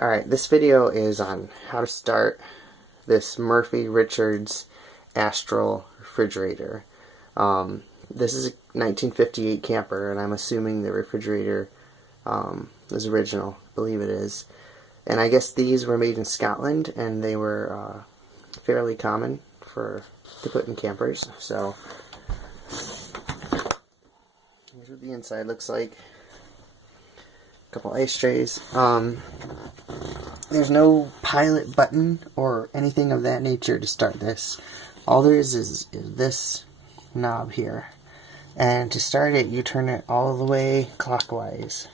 Alright, this video is on how to start this Morphy Richards Astel refrigerator. This is a 1958 camper, and I'm assuming the refrigerator is original. I believe it is. And I guess these were made in Scotland, and they were fairly common to put in campers. So here's what the inside looks like. A couple ice trays. There's no pilot button or anything of that nature to start this. All there is this knob here. And to start it, you turn it all the way clockwise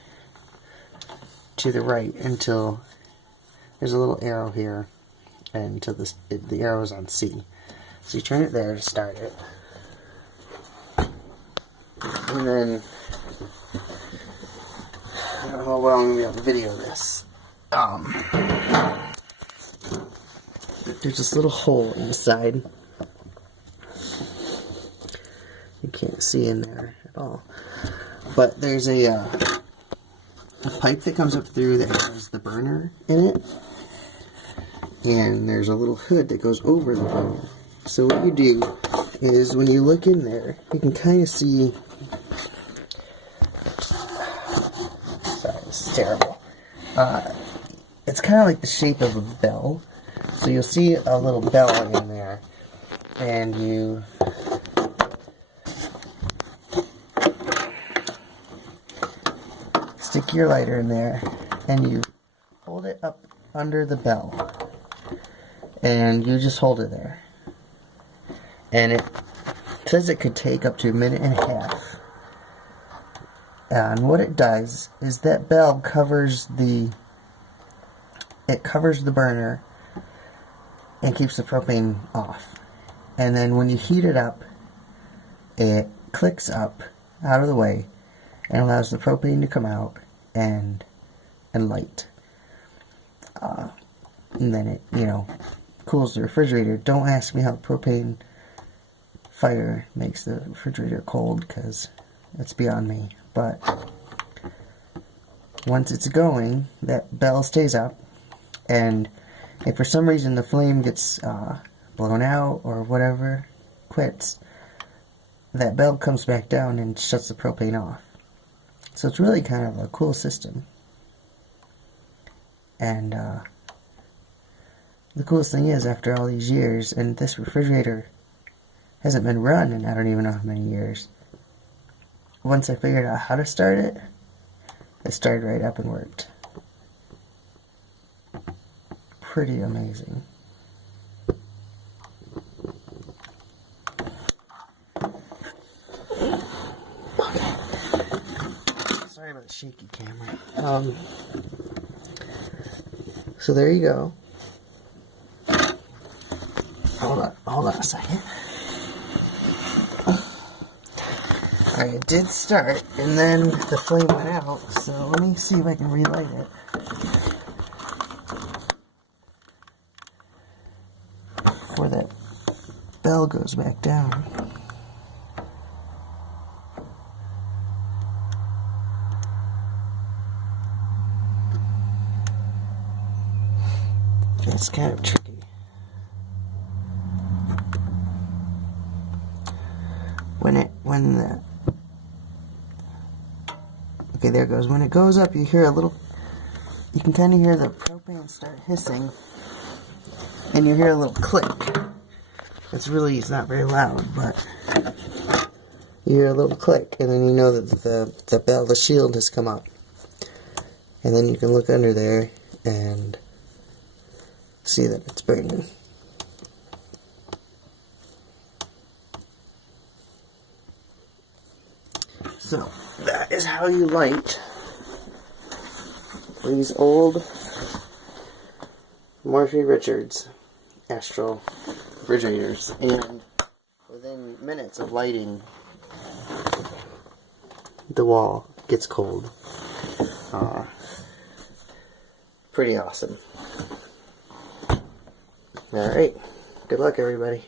to the right until there's a little arrow here, and until the arrow is on C. So you turn it there to start it. And then, I don't know how well I'm going to be able to video this. There's this little hole in the side. You can't see in there at all. But there's a pipe that comes up through that has the burner in it. And there's a little hood that goes over the burner. So what you do is when you look in there, you can kind of see... Sorry, this is terrible. It's kind of like the shape of a bell. So you'll see a little bell in there, and you stick your lighter in there, and you hold it up under the bell, and you just hold it there. And it says it could take up to 1.5 minutes. And what it does is that bell covers the burner and keeps the propane off. And then when you heat it up, it clicks up out of the way and allows the propane to come out and light. And then it, cools the refrigerator. Don't ask me how the propane fire makes the refrigerator cold, because it's beyond me. But once it's going, that bell stays up, and if for some reason the flame gets blown out or whatever, quits, that bell comes back down and shuts the propane off. So it's really kind of a cool system. And the coolest thing is, after all these years, and this refrigerator hasn't been run in I don't even know how many years, once I figured out how to start it, it started right up and worked. Pretty amazing. Sorry about the shaky camera. So there you go. Hold on a second. Alright, it did start, and then the flame went out, so let me see if I can relight it. Before that bell goes back down. It's kind of tricky. Okay, there it goes. When it goes up, you hear you can kind of hear the propane start hissing, and you hear a little click. It's not very loud, but you hear a little click, and then you know that the shield has come up. And then you can look under there and see that it's burning. So, that is how you light these old Morphy Richards Astel refrigerators. And within minutes of lighting, the wall gets cold. Pretty awesome. Alright, good luck everybody.